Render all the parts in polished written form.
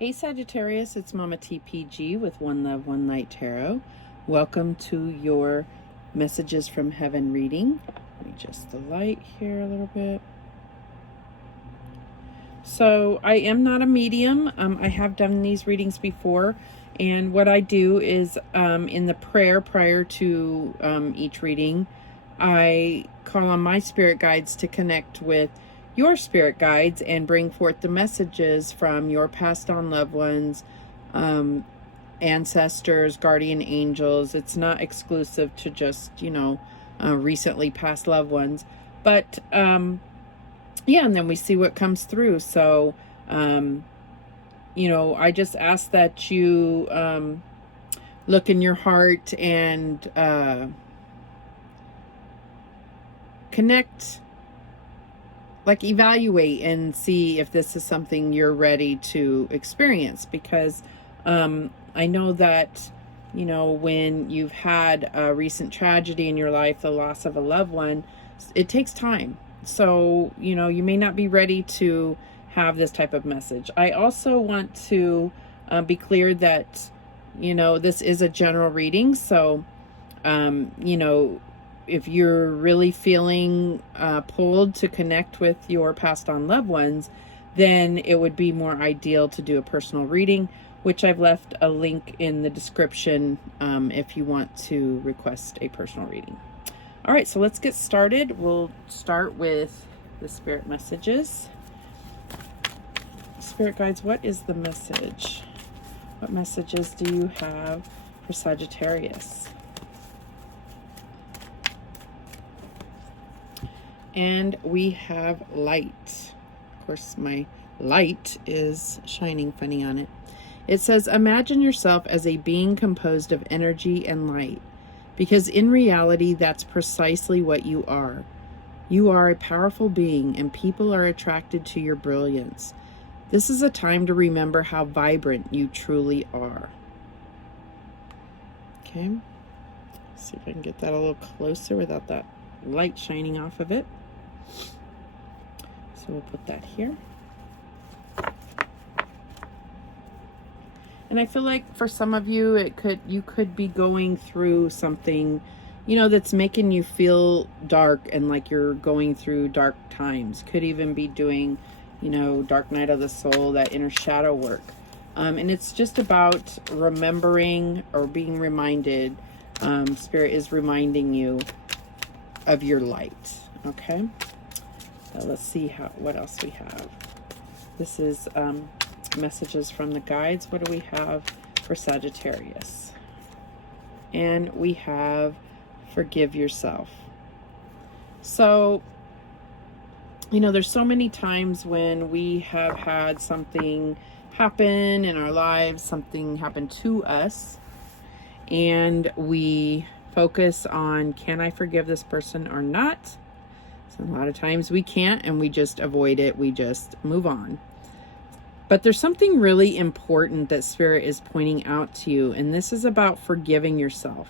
Hey Sagittarius, it's Mama TPG with One Love, One Light Tarot. Welcome to your Messages from Heaven reading. Let me adjust the light here a little bit. So I am not a medium. I have done these readings before. And what I do is in the prayer prior to each reading, I call on my spirit guides to connect with your spirit guides and bring forth the messages from your passed on loved ones, ancestors, guardian angels. It's not exclusive to just, recently passed loved ones. But, yeah, and then we see what comes through. So, I just ask that you look in your heart and connect, like evaluate and see if this is something you're ready to experience. Because I know that, when you've had a recent tragedy in your life, the loss of a loved one, it takes time. So, you may not be ready to have this type of message. I also want to be clear that, this is a general reading. So, if you're really feeling pulled to connect with your passed on loved ones, then it would be more ideal to do a personal reading, which I've left a link in the description if you want to request a personal reading. All right, so let's get started. We'll start with the spirit messages. Spirit guides, what is the message? What messages do you have for Sagittarius? And we have light. Of course, my light is shining funny on it. It says, imagine yourself as a being composed of energy and light, because in reality, that's precisely what you are. You are a powerful being, and people are attracted to your brilliance. This is a time to remember how vibrant you truly are. Okay, let's see if I can get that a little closer without that light shining off of it. So we'll put that here. And I feel like for some of you, you could be going through something, that's making you feel dark and like you're going through dark times. Could even be doing, dark night of the soul, that inner shadow work. And it's just about remembering or being reminded. Spirit is reminding you of your light. Okay. So let's see what else we have. This is messages from the guides. What do we have for Sagittarius? And we have forgive yourself. So, there's so many times when we have had something happen in our lives, something happen to us, and we focus on, can I forgive this person or not? So a lot of times we can't, and we just avoid it. We just move on. But there's something really important that Spirit is pointing out to you, and this is about forgiving yourself.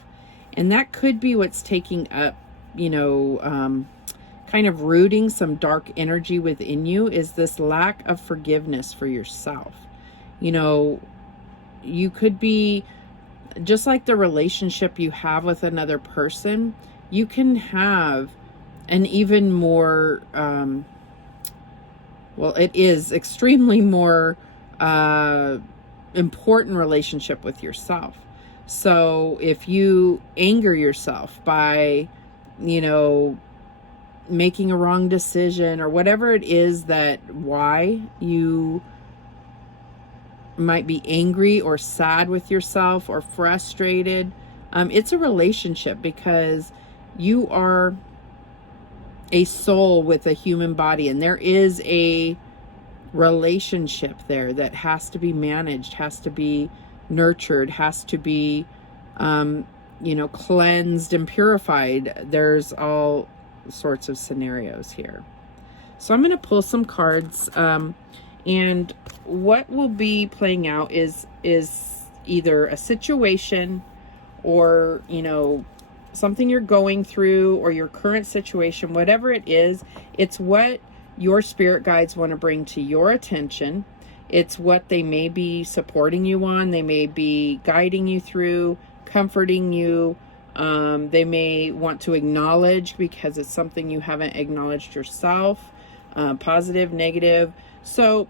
And that could be what's taking up, kind of rooting some dark energy within you, is this lack of forgiveness for yourself. You could be, just like the relationship you have with another person, you can have an even more, it is extremely more important relationship with yourself. So if you anger yourself by, making a wrong decision or whatever it is why you might be angry or sad with yourself or frustrated, it's a relationship, because you are a soul with a human body, and there is a relationship there that has to be managed, has to be nurtured, has to be cleansed and purified. There's all sorts of scenarios here. So I'm going to pull some cards, and what will be playing out is either a situation or something you're going through, or your current situation. Whatever it is, it's what your spirit guides want to bring to your attention. It's what they may be supporting you on. They may be guiding you through, comforting you. They may want to acknowledge because it's something you haven't acknowledged yourself, positive, negative. So,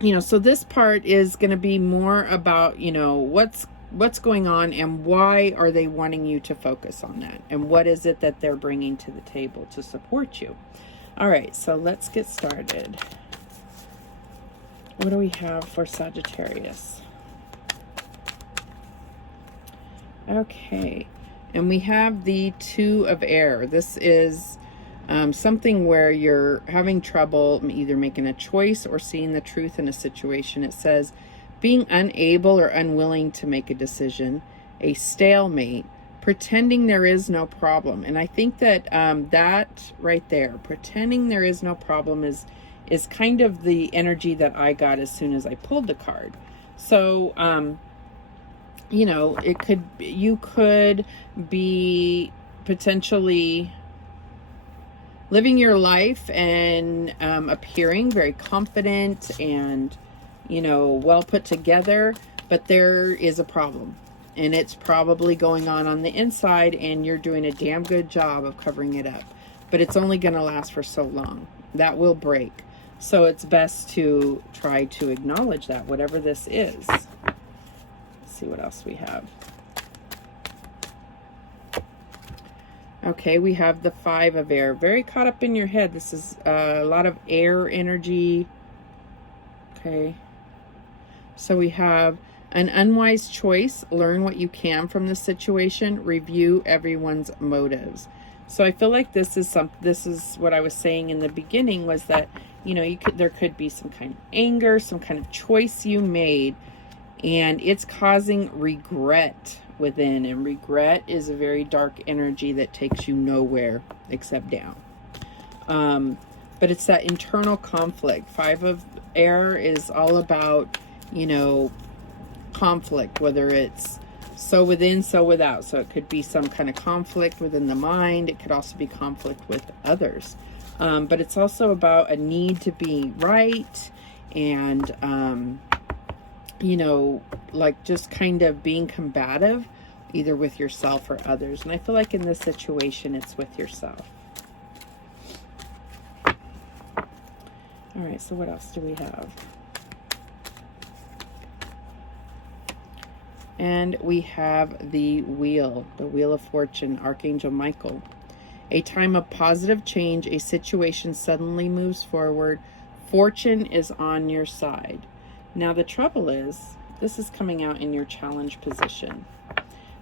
you know, so this part is going to be more about, you know, what's going on and why are they wanting you to focus on that? And what is it that they're bringing to the table to support you? All right, so let's get started. What do we have for Sagittarius? Okay, and we have the Two of Air. This is something where you're having trouble either making a choice or seeing the truth in a situation. It says being unable or unwilling to make a decision, a stalemate, pretending there is no problem. And I think that that right there, pretending there is no problem, is kind of the energy that I got as soon as I pulled the card. So, you know, you could be potentially living your life and appearing very confident and, you know, well put together, but there is a problem. And it's probably going on the inside, and you're doing a damn good job of covering it up. But it's only going to last for so long. That will break. So it's best to try to acknowledge that, whatever this is. Let's see what else we have. Okay, we have the Five of Air. Very caught up in your head. This is a lot of air energy. Okay. So we have an unwise choice. Learn what you can from the situation. Review everyone's motives. So I feel like this is what I was saying in the beginning, was that, you know, there could be some kind of anger, some kind of choice you made, and it's causing regret within. And regret is a very dark energy that takes you nowhere except down. But it's that internal conflict. Five of Air is all about, you know, conflict, whether it's so within, so without. So it could be some kind of conflict within the mind. It could also be conflict with others. But it's also about a need to be right and, you know, like just kind of being combative, either with yourself or others. And I feel like in this situation, it's with yourself. All right, so what else do we have? And we have the Wheel of Fortune, Archangel Michael. A time of positive change, a situation suddenly moves forward. Fortune is on your side. Now the trouble is, this is coming out in your challenge position.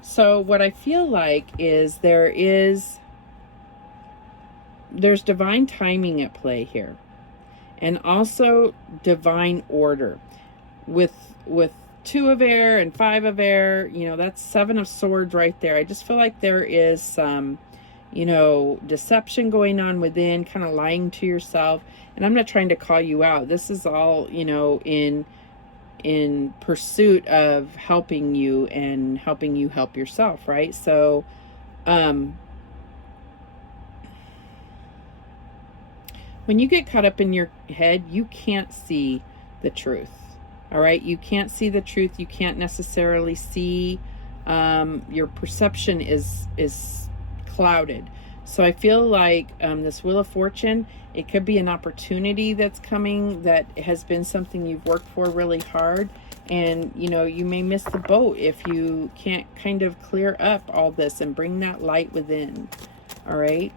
So what I feel like is there's divine timing at play here. And also divine order. With Two of Air and Five of Air, you know, that's Seven of Swords right there. I just feel like there is some, you know, deception going on within, kind of lying to yourself. And I'm not trying to call you out. This is all, you know, in pursuit of helping you and helping you help yourself, right? So, when you get caught up in your head, you can't see the truth. All right, you can't see the truth. You can't necessarily see. Your perception is clouded. So I feel like this Wheel of Fortune, it could be an opportunity that's coming that has been something you've worked for really hard, and you know, you may miss the boat if you can't kind of clear up all this and bring that light within. All right,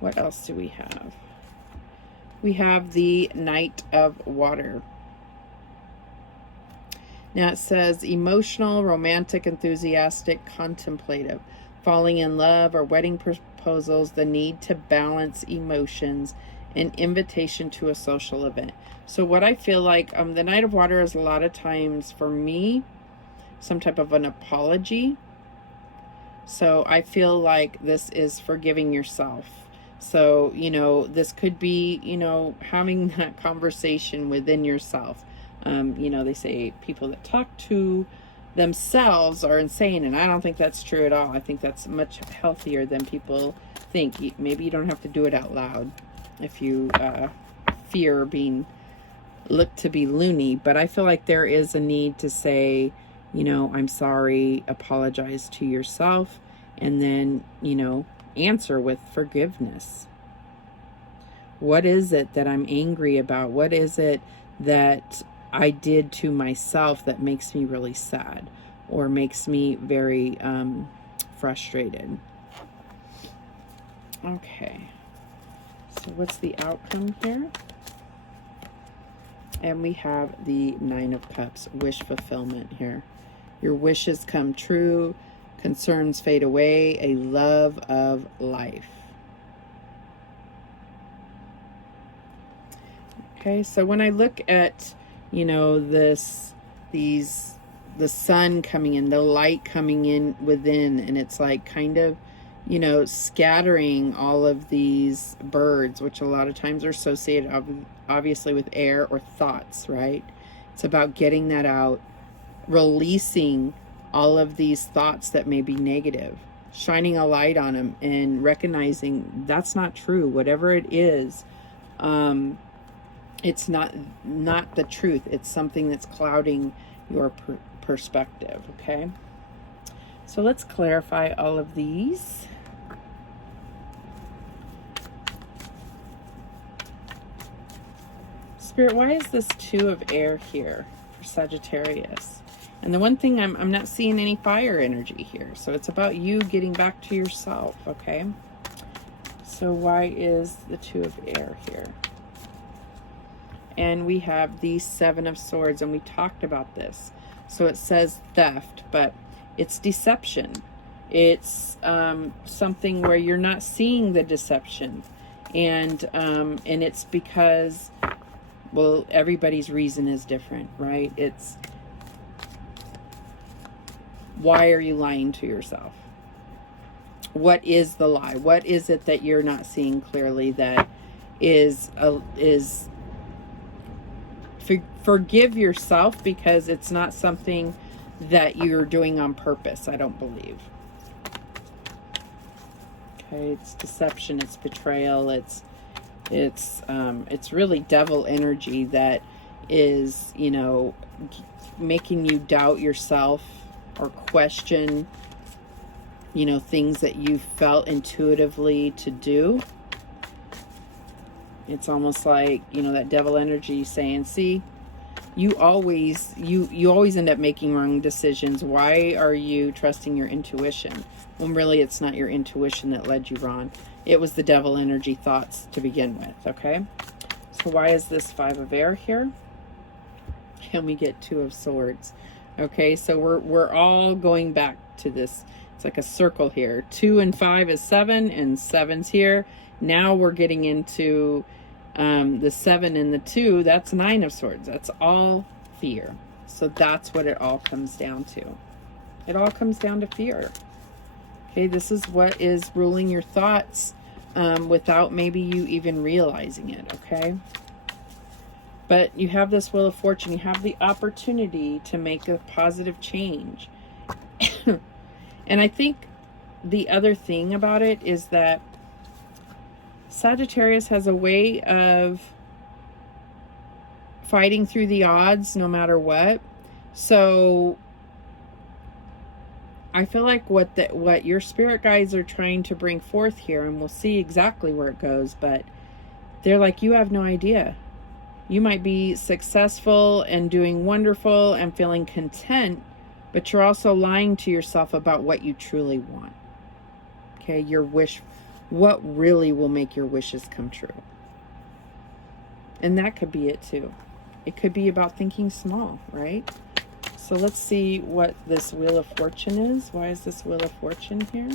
what else do we have? We have the Knight of Water. Now it says emotional, romantic, enthusiastic, contemplative, falling in love or wedding proposals, the need to balance emotions, an invitation to a social event. So what I feel like the Knight of Water is a lot of times for me some type of an apology. So I feel like this is forgiving yourself. So, you know, this could be, you know, having that conversation within yourself. You know, they say people that talk to themselves are insane, and I don't think that's true at all. I think that's much healthier than people think. Maybe you don't have to do it out loud if you fear being look to be loony, but I feel like there is a need to say, you know, I'm sorry, apologize to yourself, and then, you know, answer with forgiveness. What is it that I'm angry about? What is it that I did to myself that makes me really sad or makes me very frustrated? Okay, so what's the outcome here? And we have the Nine of Cups, wish fulfillment here. Your wishes come true, concerns fade away, a love of life. Okay, so when I look at, you know, the sun coming in, the light coming in within, and it's like kind of, you know, scattering all of these birds, which a lot of times are associated obviously with air or thoughts, right? It's about getting that out, releasing all of these thoughts that may be negative, shining a light on them and recognizing that's not true. Whatever it is, it's not the truth. It's something that's clouding your perspective, okay? So let's clarify all of these. Spirit, why is this Two of Air here for Sagittarius? And the one thing, I'm not seeing any fire energy here. So it's about you getting back to yourself, okay? So why is the Two of Air here? And we have the Seven of Swords, and we talked about this. So it says theft, but it's deception. It's something where you're not seeing the deception. And it's because, well, everybody's reason is different, right? It's, why are you lying to yourself? What is the lie? What is it that you're not seeing clearly that is forgive yourself, because it's not something that you're doing on purpose, I don't believe. Okay, it's deception, it's betrayal, it's really devil energy that is, you know, making you doubt yourself or question, you know, things that you felt intuitively to do. It's almost like, you know, that devil energy saying, see, you always end up making wrong decisions. Why are you trusting your intuition? When really it's not your intuition that led you wrong. It was the devil energy thoughts to begin with, okay? So why is this Five of Air here? And we get Two of Swords. Okay, so we're all going back to this. It's like a circle here. 2 and 5 is 7, and 7's here. Now we're getting into the 7 and the 2. That's 9 of Swords. That's all fear. So that's what it all comes down to. It all comes down to fear. Okay, this is what is ruling your thoughts without maybe you even realizing it, okay? But you have this Wheel of Fortune. You have the opportunity to make a positive change. And I think the other thing about it is that Sagittarius has a way of fighting through the odds no matter what. So I feel like what your spirit guides are trying to bring forth here, and we'll see exactly where it goes, but they're like, you have no idea. You might be successful and doing wonderful and feeling content, but you're also lying to yourself about what you truly want. Okay, your wish, what really will make your wishes come true. And that could be it too. It could be about thinking small, right? So let's see what this Wheel of Fortune is. Why is this Wheel of Fortune here?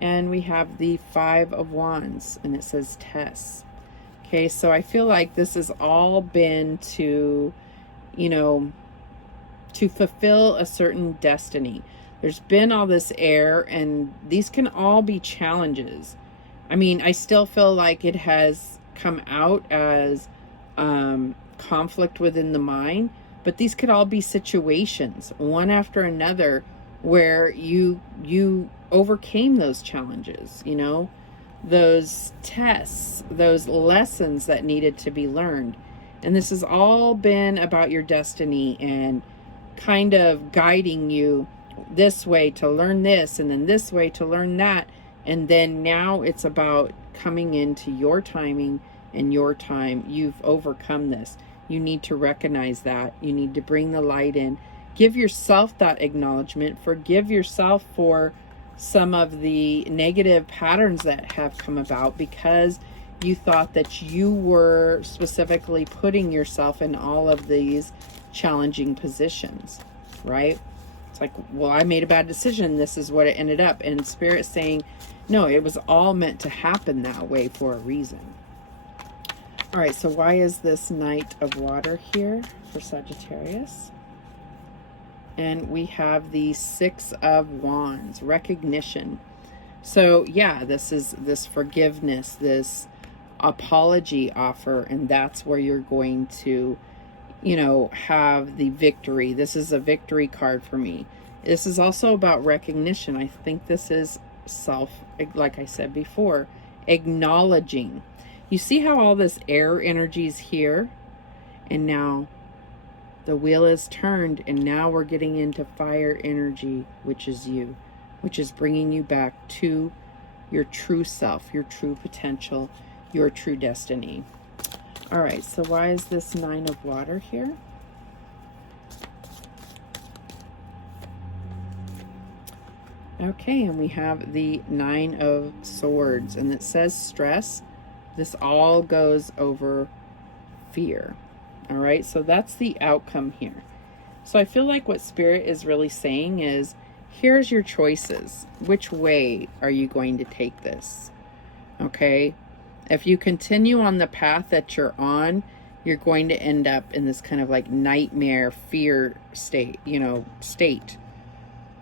And we have the Five of Wands, and it says Tess. Okay, so I feel like this has all been to, you know, to fulfill a certain destiny. There's been all this air, and these can all be challenges. I mean, I still feel like it has come out as conflict within the mind, but these could all be situations, one after another, where you overcame those challenges, you know. those tests, those lessons that needed to be learned. And this has all been about your destiny and kind of guiding you this way to learn this, and then this way to learn that. And then now it's about coming into your timing and your time. You've overcome this. You need to recognize that. You need to bring the light in. Give yourself that acknowledgement. Forgive yourself for some of the negative patterns that have come about because you thought that you were specifically putting yourself in all of these challenging positions, right? It's like, well, I made a bad decision. This is what it ended up. And Spirit saying, no, it was all meant to happen that way for a reason. All right, so why is this Knight of Water here for Sagittarius? And we have the Six of Wands, recognition. So yeah, this is this forgiveness, this apology offer, and that's where you're going to, you know, have the victory. This is a victory card for me. This is also about recognition. I think this is like I said before, acknowledging. You see how all this air energy is here, and now the wheel is turned, and now we're getting into fire energy, which is you, which is bringing you back to your true self, your true potential, your true destiny. All right, so why is this Nine of Water here? Okay, and we have the Nine of Swords, and it says stress. This all goes over fear. All right, so that's the outcome here. So I feel like what Spirit is really saying is, here's your choices. Which way are you going to take this? Okay, if you continue on the path that you're on, you're going to end up in this kind of like nightmare fear state, state.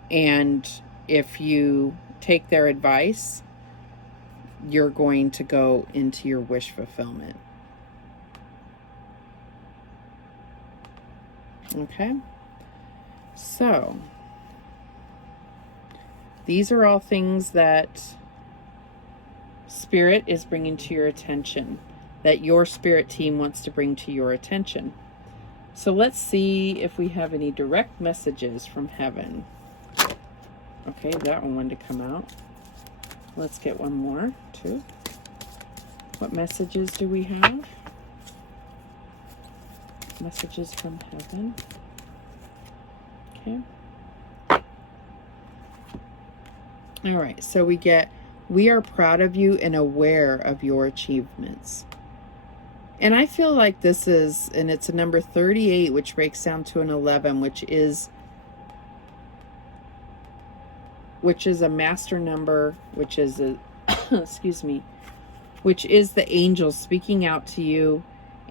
And if you take their advice, you're going to go into your wish fulfillment. Okay, so these are all things that Spirit is bringing to your attention, that your spirit team wants to bring to your attention. So let's see if we have any direct messages from heaven. Okay, that one wanted to come out. Let's get one more, too. What messages do we have? Messages from heaven. Okay. All right, so we get, we are proud of you and aware of your achievements. And I feel like this is, and it's a number 38, which breaks down to an 11, which is a master number, which is a, excuse me, which is the angels speaking out to you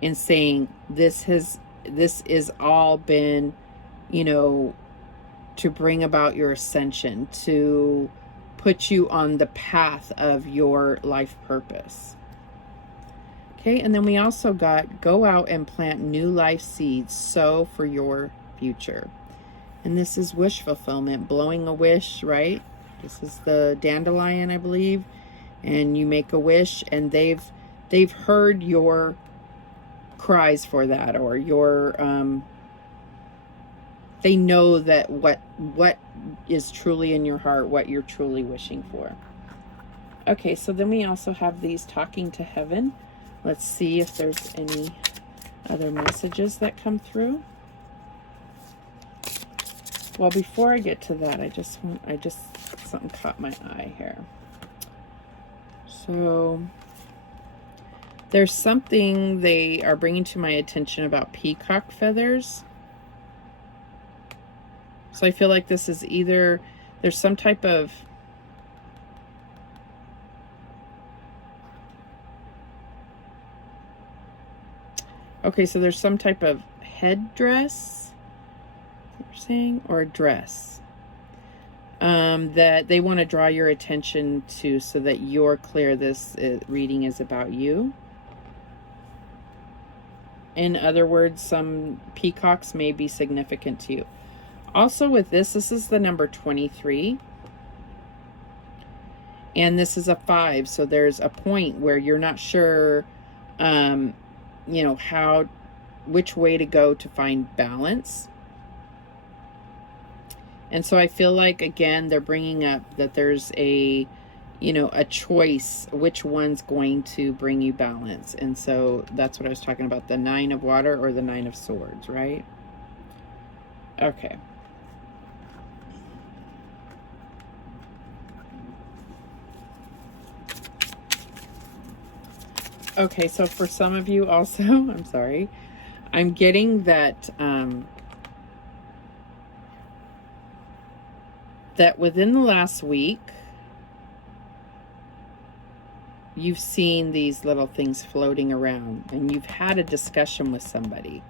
and saying, this is all been, to bring about your ascension, to put you on the path of your life purpose. Okay, and then we also got, go out and plant new life seeds, sow for your future. And this is wish fulfillment, blowing a wish, right? This is the dandelion, I believe. And you make a wish, and they've heard your cries for that, or your they know that what is truly in your heart, what you're truly wishing for. Okay, so then we also have these talking to heaven. Let's see if there's any other messages that come through. Well, before I get to that, something caught my eye here. So there's something they are bringing to my attention about peacock feathers. So I feel like this is either, there's some type of, okay, so there's some type of headdress, you're saying, or a dress, that they want to draw your attention to so that you're clear this reading is about you. In other words, some peacocks may be significant to you. Also with this is the number 23. And this is a 5, so there's a point where you're not sure, you know, which way to go to find balance. And so I feel like, again, they're bringing up that there's a, you know, a choice, which one's going to bring you balance. And so that's what I was talking about, the 9 of water or the 9 of swords, right? Okay. Okay, so for some of you also, I'm sorry, I'm getting that, that within the last week, you've seen these little things floating around, and you've had a discussion with somebody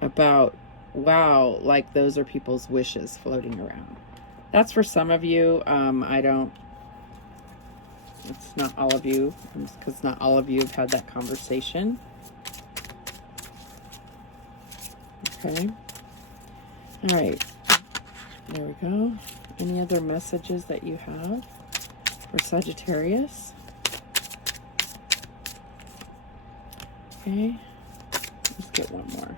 about, wow, like those are people's wishes floating around. That's for some of you. It's not all of you, because not all of you have had that conversation. Okay. All right. There we go. Any other messages that you have for Sagittarius? Okay. Let's get one more.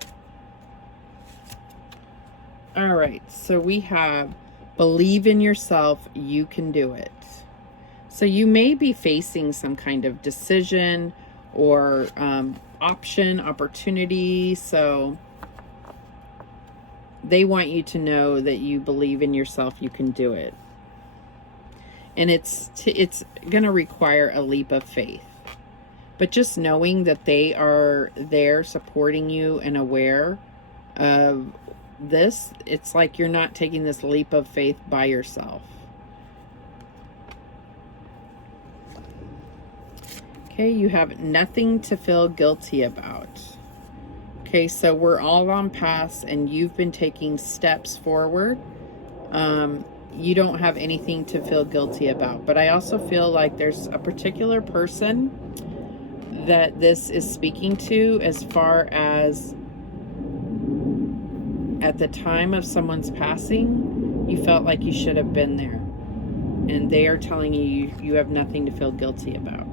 All right. So we have believe in yourself. You can do it. So you may be facing some kind of decision or opportunity. So they want you to know that you believe in yourself, you can do it. And it's going to require a leap of faith. But just knowing that they are there supporting you and aware of this, it's like you're not taking this leap of faith by yourself. Okay, you have nothing to feel guilty about. Okay, so we're all on paths and you've been taking steps forward. You don't have anything to feel guilty about. But I also feel like there's a particular person that this is speaking to, as far as at the time of someone's passing, you felt like you should have been there. And they are telling you you have nothing to feel guilty about.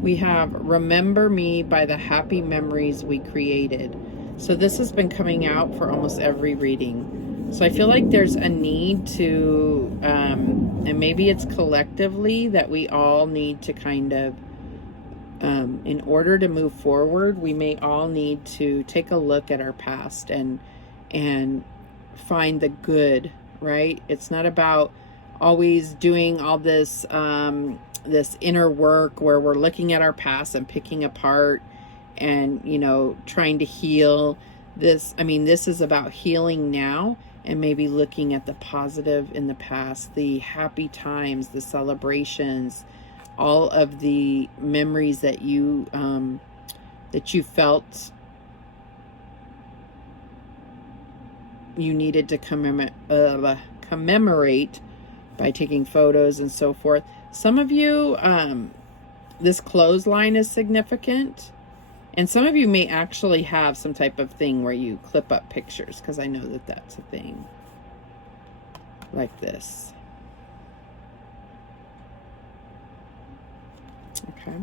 We have remember me by the happy memories we created. So this has been coming out for almost every reading. So I feel like there's a need to, and maybe it's collectively, that we all need to kind of, in order to move forward, we may all need to take a look at our past and find the good, right? It's not about always doing all this, this inner work where we're looking at our past and picking apart and, you know, trying to heal this. I mean, this is about healing now and maybe looking at the positive in the past, the happy times, the celebrations, all of the memories that you felt you needed to commemorate by taking photos and so forth. Some of you, this clothesline is significant. And some of you may actually have some type of thing where you clip up pictures, because I know that that's a thing. Like this. Okay.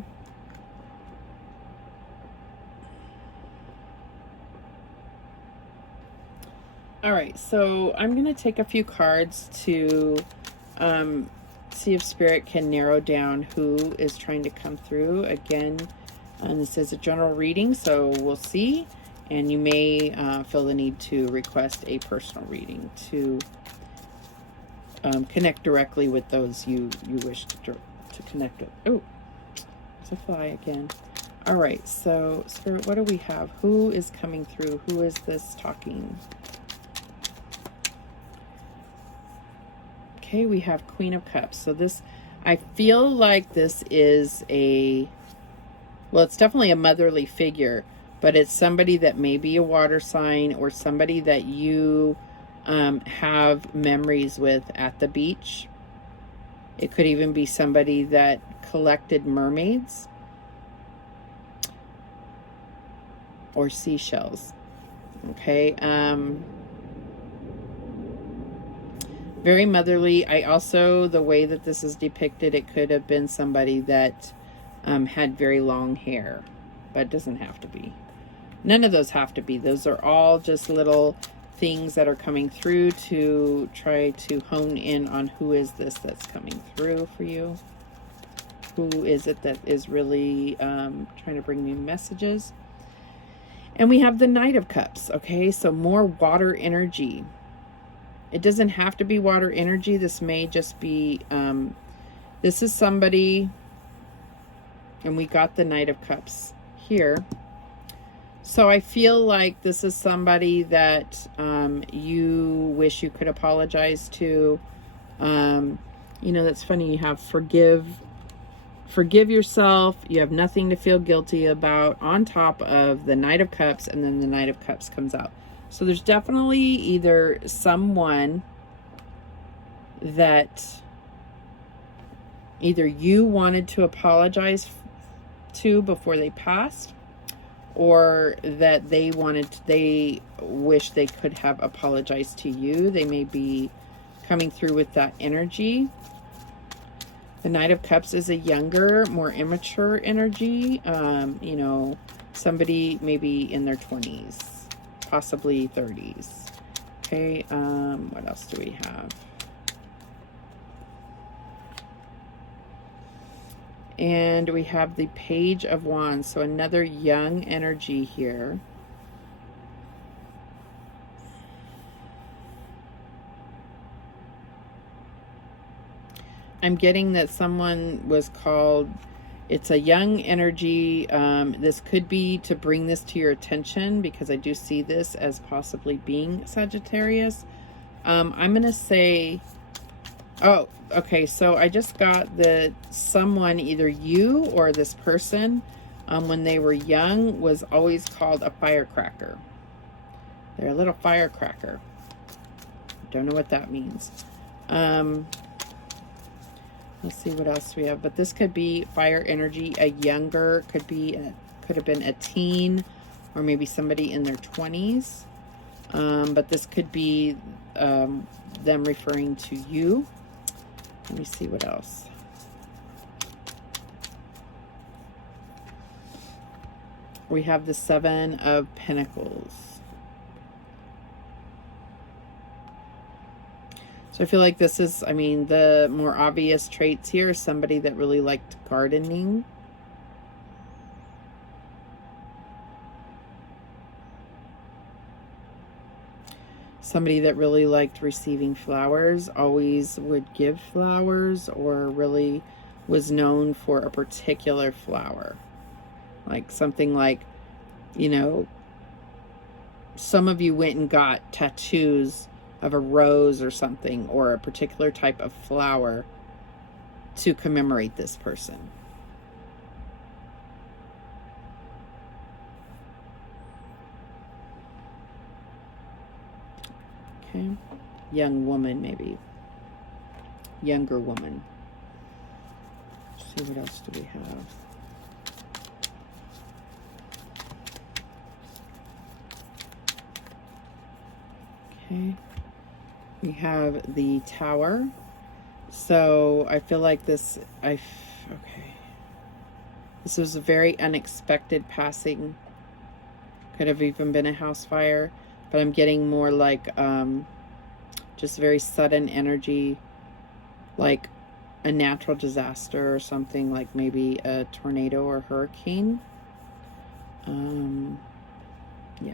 All right, so I'm going to take a few cards to see if Spirit can narrow down who is trying to come through. Again, this is a general reading, so we'll see. And you may feel the need to request a personal reading to connect directly with those you wish to connect with. Oh, it's a fly again. All right, so Spirit, what do we have? Who is coming through? Who is this talking? Okay, we have Queen of Cups. So this, I feel like this is well, it's definitely a motherly figure, but it's somebody that may be a water sign or somebody that you have memories with at the beach. It could even be somebody that collected mermaids or seashells. Okay. Very motherly. I also, the way that this is depicted, it could have been somebody that had very long hair, but it doesn't have to be. None of those have to be. Those are all just little things that are coming through to try to hone in on who is this that's coming through for you. Who is it that is really trying to bring me messages? And we have the Knight of Cups, okay? So more water energy. It doesn't have to be water energy. This may just be, this is somebody, and we got the Knight of Cups here. So I feel like this is somebody that you wish you could apologize to. You know, that's funny. You have forgive yourself. You have nothing to feel guilty about, on top of the Knight of Cups, and then the Knight of Cups comes out. So there's definitely either someone that either you wanted to apologize to before they passed, or that they wish they could have apologized to you. They may be coming through with that energy. The Knight of Cups is a younger, more immature energy. You know, somebody maybe in their 20s, possibly 30s. Okay, what else do we have? And we have the Page of Wands, so another young energy here. I'm getting that someone was called, it's a young energy. This could be to bring this to your attention, because I do see this as possibly being Sagittarius. I'm going to say, oh, okay, so I just got that someone, either you or this person, when they were young, was always called a firecracker. They're a little firecracker. Don't know what that means. Let's see what else we have. But this could be fire energy, a younger, could have been a teen, or maybe somebody in their 20s. But this could be them referring to you. Let me see what else. We have the Seven of Pentacles. So I feel like this is, I mean, the more obvious traits here is somebody that really liked gardening. Somebody that really liked receiving flowers, always would give flowers, or really was known for a particular flower. Like something like, you know, some of you went and got tattoos of a rose or something, or a particular type of flower to commemorate this person. Okay. Young woman, maybe. Younger woman. Let's see, what else do we have? Okay. We have the Tower. So I feel like this, okay. This was a very unexpected passing. Could have even been a house fire, but I'm getting more like just very sudden energy, like a natural disaster or something, like maybe a tornado or hurricane. Yeah.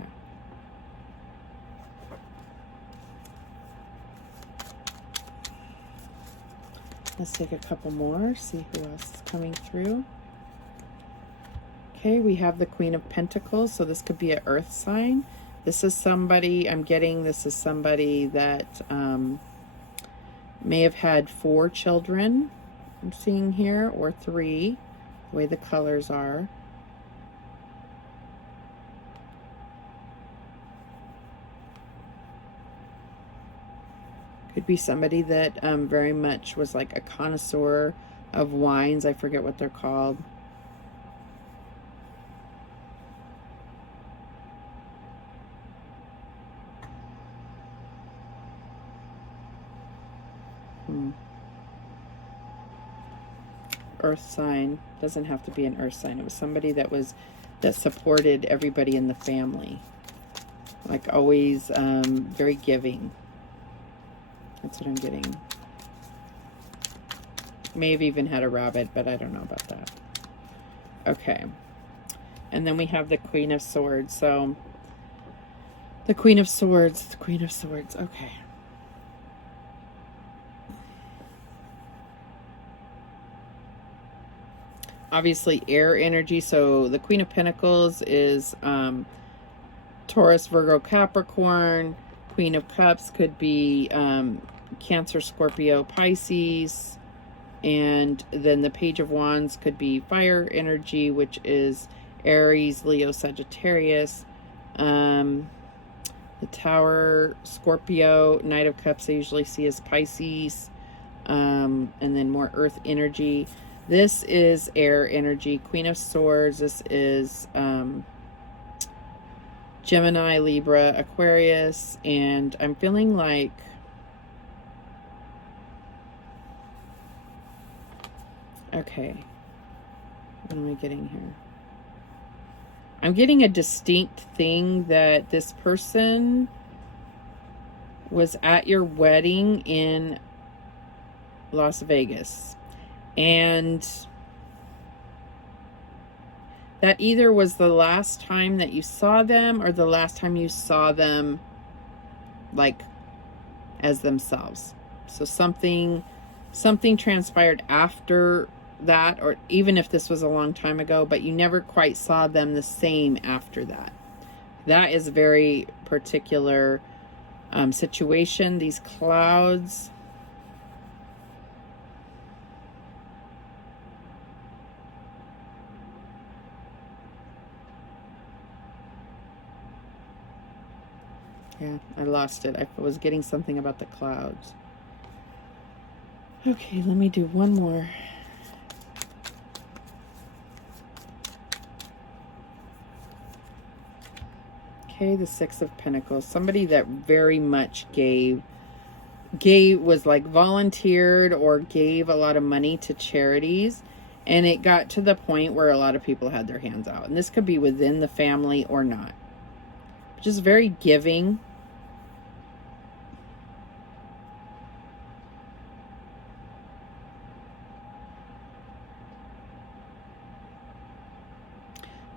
Let's take a couple more, see who else is coming through. Okay, we have the Queen of Pentacles, so this could be an earth sign. This is somebody, I'm getting this is somebody that may have had 4 children, I'm seeing here, or 3, the way the colors are. Could be somebody that very much was like a connoisseur of wines. I forget what they're called. Earth sign. Doesn't have to be an earth sign. It was somebody that supported everybody in the family. Like always very giving. That's what I'm getting. May have even had a rabbit, but I don't know about that. Okay. And then we have the Queen of Swords. So the Queen of Swords, the Queen of Swords. Okay. Obviously air energy. So the Queen of Pentacles is Taurus, Virgo, Capricorn. Queen of Cups could be Cancer, Scorpio, Pisces. And then the Page of Wands could be fire energy, which is Aries, Leo, Sagittarius. The Tower, Scorpio. Knight of Cups I usually see as Pisces. And then more earth energy. This is air energy. Queen of Swords. This is Gemini, Libra, Aquarius. And I'm feeling like okay. What am I getting here? I'm getting a distinct thing that this person was at your wedding in Las Vegas. And that either was the last time that you saw them or the last time you saw them like as themselves. So something transpired after that, or even if this was a long time ago, but you never quite saw them the same after that. That is a very particular situation. These clouds. Yeah, I lost it. I was getting something about the clouds. Okay, let me do one more. Okay, the Six of Pentacles. Somebody that very much was like volunteered or gave a lot of money to charities. And it got to the point where a lot of people had their hands out. And this could be within the family or not. Just very giving.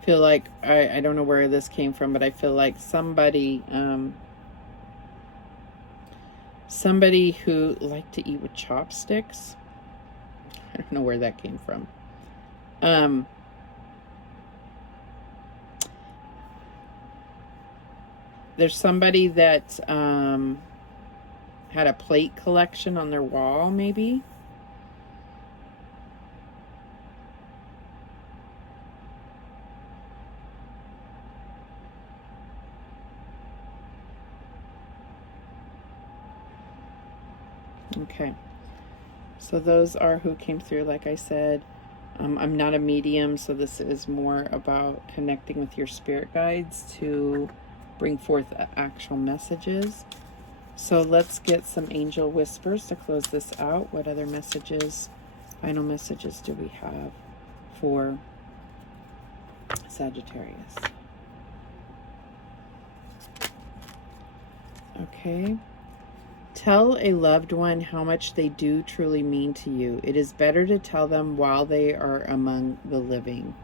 Feel like I don't know where this came from, but I feel like somebody who liked to eat with chopsticks. I don't know where that came from. There's somebody that had a plate collection on their wall, maybe. Okay, so those are who came through. Like I said, I'm not a medium, so this is more about connecting with your spirit guides to bring forth actual messages. So let's get some angel whispers to close this out. What other messages, final messages do we have for Sagittarius? Okay. Tell a loved one how much they do truly mean to you. It is better to tell them while they are among the living.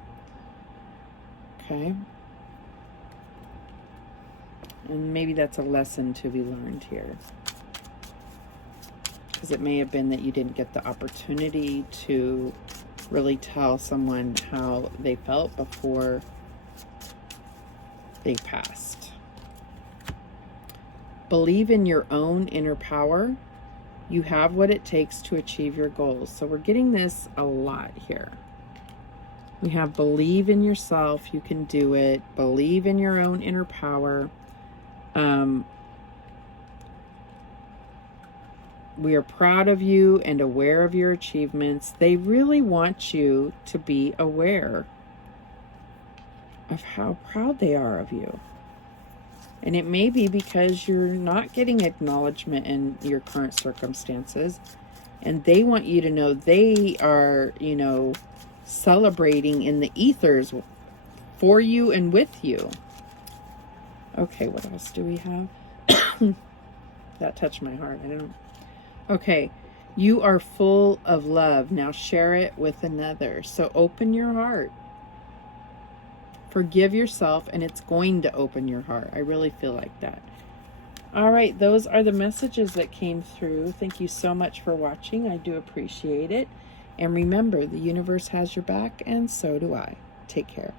Okay. And maybe that's a lesson to be learned here. Because it may have been that you didn't get the opportunity to really tell someone how they felt before they passed. Believe in your own inner power. You have what it takes to achieve your goals. So we're getting this a lot here. We have believe in yourself. You can do it. Believe in your own inner power. We are proud of you and aware of your achievements. They really want you to be aware of how proud they are of you. And it may be because you're not getting acknowledgement in your current circumstances. And they want you to know they are, you know, celebrating in the ethers for you and with you. Okay, what else do we have? That touched my heart. I don't. Okay, you are full of love. Now share it with another. So open your heart. Forgive yourself, and it's going to open your heart. I really feel like that. All right, those are the messages that came through. Thank you so much for watching. I do appreciate it. And remember, the universe has your back, and so do I. Take care.